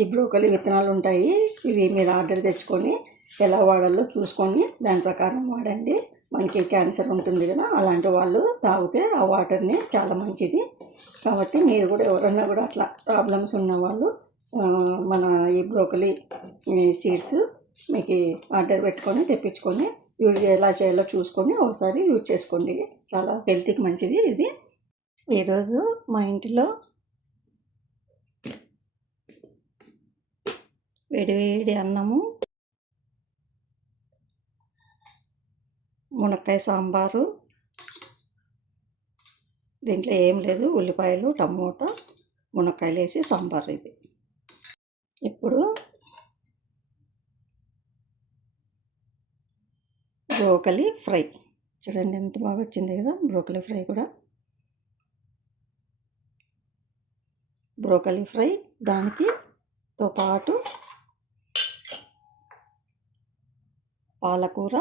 ఈ బ్రోకలి విత్తనాలు ఉంటాయి. ఇవి మీరు ఆర్డర్ తెచ్చుకొని ఎలా వాడాలో చూసుకొని దాని ప్రకారం వాడండి. మనకి క్యాన్సర్ ఉంటుంది కదా అలాంటి వాళ్ళు తాగితే ఆ వాటర్ని చాలా మంచిది. కాబట్టి మీరు కూడా ఎవరన్నా కూడా అట్లా ప్రాబ్లమ్స్ ఉన్న వాళ్ళు మన ఈ బ్రోకలీ సీడ్స్ మీకు ఆర్డర్ పెట్టుకొని తెప్పించుకొని యూజ్ ఎలా చేయాలో చూసుకొని ఒకసారి యూజ్ చేసుకోండి. చాలా హెల్త్కి మంచిది ఇది. ఈరోజు మా ఇంటిలో వేడి వేడి అన్నము మునక్కాయ సాంబారు దీంట్లో ఏం లేదు ఉల్లిపాయలు టమోటా మునక్కాయలు వేసి సాంబార్ ఇది. ఇప్పుడు బ్రోకలీ ఫ్రై. చూడండి ఎంత బాగా వచ్చింది కదా బ్రోకలీ ఫ్రై కూడా. బ్రోకలీ ఫ్రై దానికి తో పాటు పాలకూర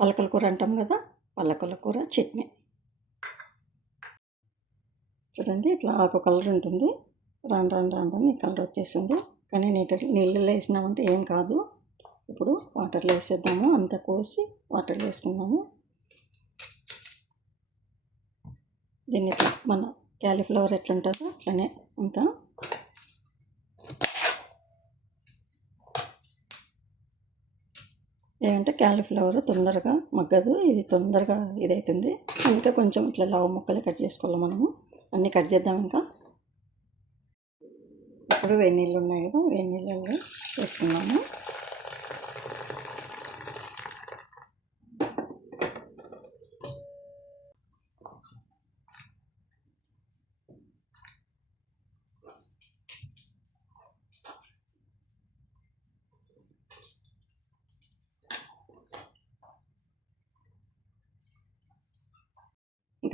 పలకల కూర అంటాం కదా పలకల కూర చట్నీ. చూడండి ఇట్లా ఆకు కలర్ ఉంటుంది. రాను రాను రాను రాను ఈ కలర్ వచ్చేసింది. కానీ నీట నీళ్ళలో వేసినామంటే ఏం కాదు. ఇప్పుడు వాటర్లో వేసేద్దాము. అంతా కోసి వాటర్లో వేసుకున్నాము దీన్ని మన క్యాలీఫ్లవర్ ఎట్లుంటుందో అట్లనే అంతా ఏమంటే క్యాలీఫ్లవర్ తొందరగా మగ్గదు. ఇది తొందరగా ఇదవుతుంది ఇంకా కొంచెం ఇట్లా లావు ముక్కలు కట్ చేసుకోవాలి మనము. అన్నీ కట్ చేద్దాం ఇంకా. ఇప్పుడు వేడి నీళ్ళు ఉన్నాయి కదా వేడి నీళ్ళలో వేసుకున్నాము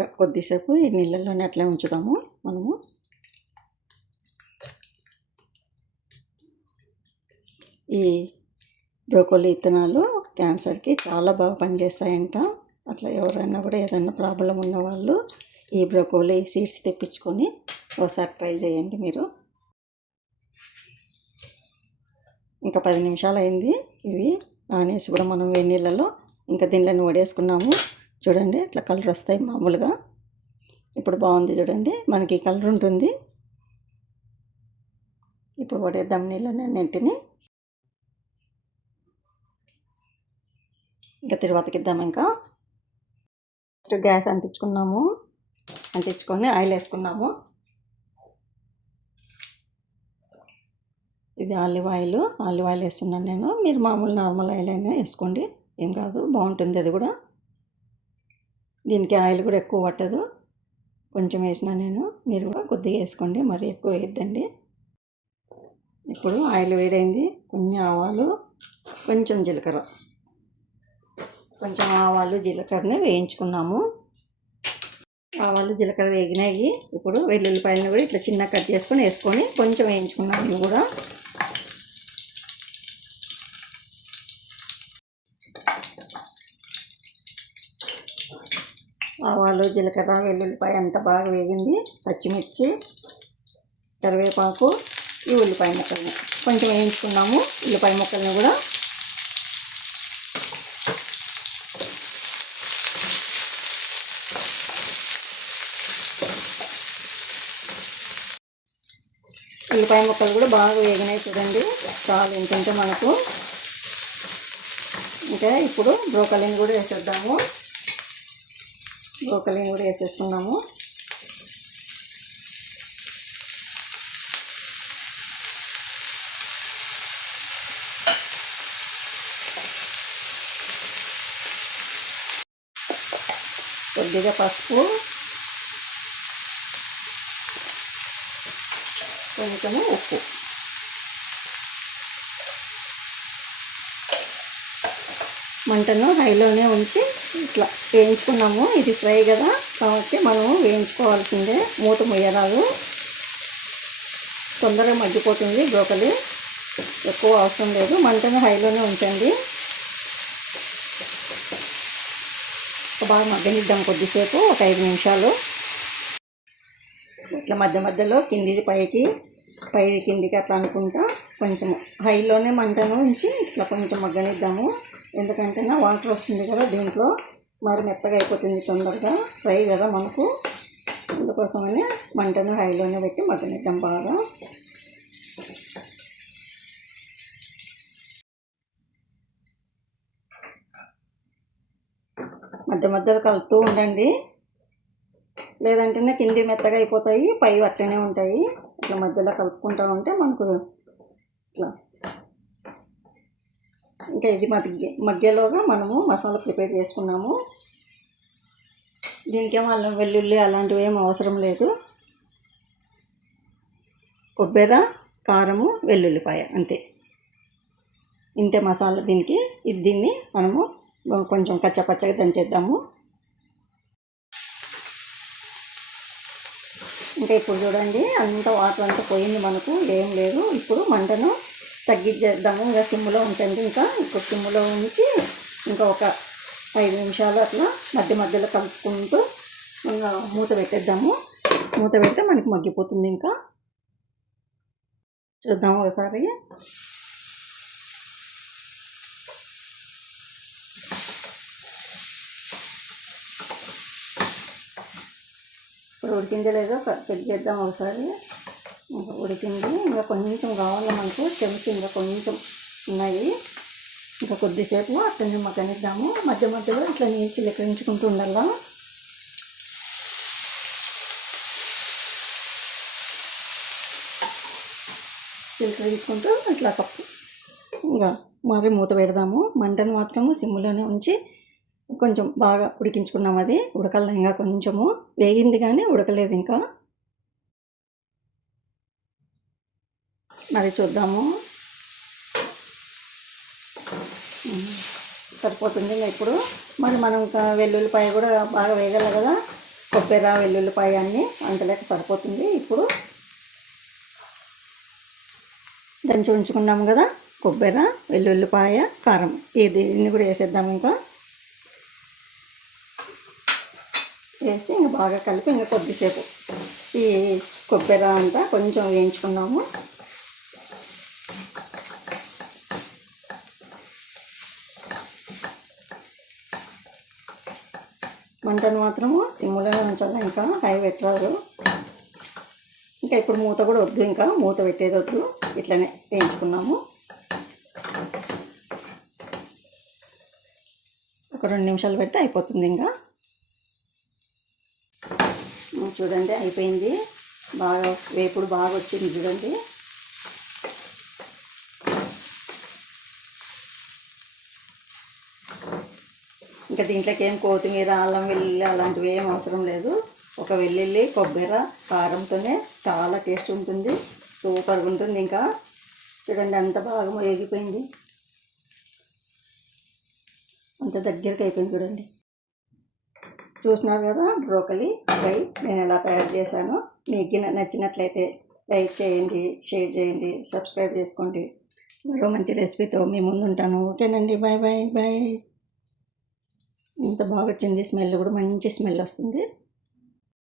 ఇంకా కొద్దిసేపు ఈ నీళ్ళల్లోనే అట్లే ఉంచుదాము మనము. ఈ బ్రోకోలీ విత్తనాలు క్యాన్సర్కి చాలా బాగా పనిచేస్తాయంట. అట్లా ఎవరైనా కూడా ఏదైనా ప్రాబ్లం ఉన్న వాళ్ళు ఈ బ్రోకోలీ సీడ్స్ తెప్పించుకొని ఒకసారి ట్రై చేయండి మీరు. ఇంకా పది నిమిషాలు అయింది ఇవి నానేసి కూడా మనం వేడి నీళ్ళలో ఇంకా దీనిలో వడేసుకున్నాము చూడండి ఇట్లా కలర్ వస్తాయి మామూలుగా. ఇప్పుడు బాగుంది చూడండి మనకి కలర్ ఉంటుంది. ఇప్పుడు పడేద్దాం నీళ్ళని అన్నింటిని. ఇంకా తిరువాతకి ఇద్దాం ఇంకా గ్యాస్ అంటించుకున్నాము. అంటించుకొని ఆయిల్ వేసుకున్నాము. ఇది ఆలివ్ ఆయిల్ ఆలివ్ ఆయిల్ వేస్తున్నాను నేను. మీరు మామూలు నార్మల్ ఆయిల్ అయినా వేసుకోండి. ఏం కాదు బాగుంటుంది అది కూడా. దీనికి ఆయిల్ కూడా ఎక్కువ పట్టదు. కొంచెం వేసిన నేను. మీరు కూడా కొద్దిగా వేసుకోండి. మరి ఎక్కువ వేయద్దండి. ఇప్పుడు ఆయిల్ వేడైంది. కొన్ని ఆవాలు కొంచెం జీలకర్ర. కొంచెం ఆవాలు జీలకర్రని వేయించుకున్నాము. ఆవాలు జీలకర్ర వేగినాయి. ఇప్పుడు వెల్లుల్లిపాయలను కూడా ఇట్లా చిన్న కట్ చేసుకొని వేసుకొని కొంచెం వేయించుకున్నాము కూడా. ఆవాలు జీలకర్ర వెల్లుల్లిపాయ అంత బాగా వేగింది? పచ్చిమిర్చి కరివేపాకు ఈ ఉల్లిపాయ ముక్కల్ని కొంచెం వేయించుకున్నాము. ఉల్లిపాయ ముక్కల్ని కూడా ఉల్లిపాయ ముక్కలు కూడా బాగా వేగినాయి చూడండి. చాలు ఏంటంటే మనకు. ఇంకా ఇప్పుడు బ్రోకలీని కూడా వేసేద్దాము. బ్రోకలీని కూడా వేసేసుకున్నాము. కొద్దిగా పసుపు కొంచెము ఉప్పు. మంటను హైలోనే ఉంచి ఇట్లా వేయించుకున్నాము. ఇది ఫ్రై కదా. కాబట్టి మనము వేయించుకోవాల్సిందే మూత ముయ్యరాదు. తొందరగా మగ్గిపోతుంది బ్రోకలి ఎక్కువ అవసరం లేదు. మంటను హైలోనే ఉంచండి. బాగా మగ్గనిద్దాం కొద్దిసేపు. ఒక ఐదు నిమిషాలు. ఇట్లా మధ్య మధ్యలో కింది పైకి పై కిందికి అట్లా అనుకుంటా కొంచెం హైలోనే మంటను ఉంచి ఇట్లా కొంచెం మగ్గనిద్దాము. ఎందుకంటే నా వాటర్ వస్తుంది కదా దీంట్లో. మరి మెత్తగా అయిపోతుంది తొందరగా. ఫ్రై కదా మనకు. అందుకోసమని మంటను హైలోనే పెట్టి మగ్గనిద్దాం బాగా. మధ్య మధ్యలో కలుపుతూ ఉండండి. లేదంటేనే కింది మెత్తగా అయిపోతాయి పై అట్లనే ఉంటాయి. ఇట్లా మధ్యలో కలుపుకుంటా ఉంటే మనకు ఇట్లా ఇంకా ఇది మధ్య మధ్యలోగా మనము మసాలా ప్రిపేర్ చేసుకున్నాము. దీనికేమో అల్లం వెల్లుల్లి అలాంటివి ఏం అవసరం లేదు. కొబ్బెద కారము వెల్లుల్లిపాయ అంతే. ఇంతే మసాలా దీనికి. ఇది దీన్ని మనము కొంచెం కచ్చపచ్చగా దంచేద్దాము. ఇంకా ఇప్పుడు చూడండి అంత వాటర్ అంతా పోయింది మనకు ఏం లేదు. ఇప్పుడు మంటను తగ్గించేద్దాము ఇంకా సిమ్లో ఉంచండి. ఇంకా ఇంకో సిమ్లో ఉంచి ఇంకా ఒక ఐదు నిమిషాలు అట్లా మధ్య మధ్యలో కలుపుకుంటూ ఇంకా మూత పెట్టేద్దాము. మూత పెడితే మనకి మగ్గిపోతుంది ఇంకా. చూద్దాం ఒకసారి. ఇప్పుడు ఉడికిందో లేదో? చెక్ చేద్దాం ఒకసారి. ఉడికింది. ఇంకా కొంచెం కావాలి మనకు చెంచు ఇంకా కొంచెం ఉన్నాయి. ఇంకా కొద్దిసేపు అట్లనే మగ్గనిద్దాము మధ్య మధ్యలో ఇట్లా నీరు చిలకరించుకుంటూ ఉండాలా? చిలకరించుకుంటూ ఇట్లా కప్పు. ఇంకా మరి మూత పెడదాము. మంటను మాత్రము సిమ్లోనే ఉంచి కొంచెం బాగా ఉడికించుకున్నాం అది. ఉడకల ఇంకా కొంచెము. వేగింది కానీ ఉడకలేదు ఇంకా. మరి చూద్దాము. సరిపోతుంది ఇప్పుడు. మరి మనం వెల్లుల్లిపాయ కూడా బాగా వేయగల కదా. కొబ్బరి వెల్లుల్లిపాయ అన్నీ అంతలేక సరిపోతుంది ఇప్పుడు. దంచి ఉంచుకున్నాము కదా. కొబ్బరి వెల్లుల్లిపాయ కారం. ఇది దీన్ని కూడా వేసేద్దాం ఇంకా. వేసి ఇంకా బాగా కలిపి ఇంకా కొద్దిసేపు. ఈ కొబ్బరి అంతా కొంచెం వేయించుకున్నాము. మంటను మాత్రము సిమ్లోనే ఉంచాలి? ఇంకా హై పెట్టరాదు. ఇంకా ఇప్పుడు మూత కూడా వద్దు ఇంకా మూత పెట్టేది వద్దు ఇట్లనే వేయించుకున్నాము. ఒక రెండు నిమిషాలు పెడితే అయిపోతుంది ఇంకా. చూడండి అయిపోయింది. బాగా వేపుడు బాగా వచ్చింది చూడండి. ఇంకా దీంట్లోకి ఏం కొత్తిమీర అల్లం వెల్లుల్లి అలాంటివి ఏం అవసరం లేదు. ఒక వెల్లుల్లి కొబ్బరి కారంతోనే చాలా టేస్ట్ ఉంటుంది. సూపర్గా ఉంటుంది ఇంకా. చూడండి అంత బాగా వేగిపోయింది అంత దగ్గరికి అయిపోయింది చూడండి. చూసినారు కదా బ్రోకలీ ఫ్రై నేను ఎలా తయారు చేశాను. మీకు నచ్చినట్లయితే లైక్ చేయండి షేర్ చేయండి సబ్స్క్రైబ్ చేసుకోండి. మరో మంచి రెసిపీతో మీ ముందు ఉంటాను ఓకేనండి బాయ్ బాయ్ బాయ్. ఇంత బాగా వచ్చింది స్మెల్ కూడా మంచి స్మెల్ వస్తుంది.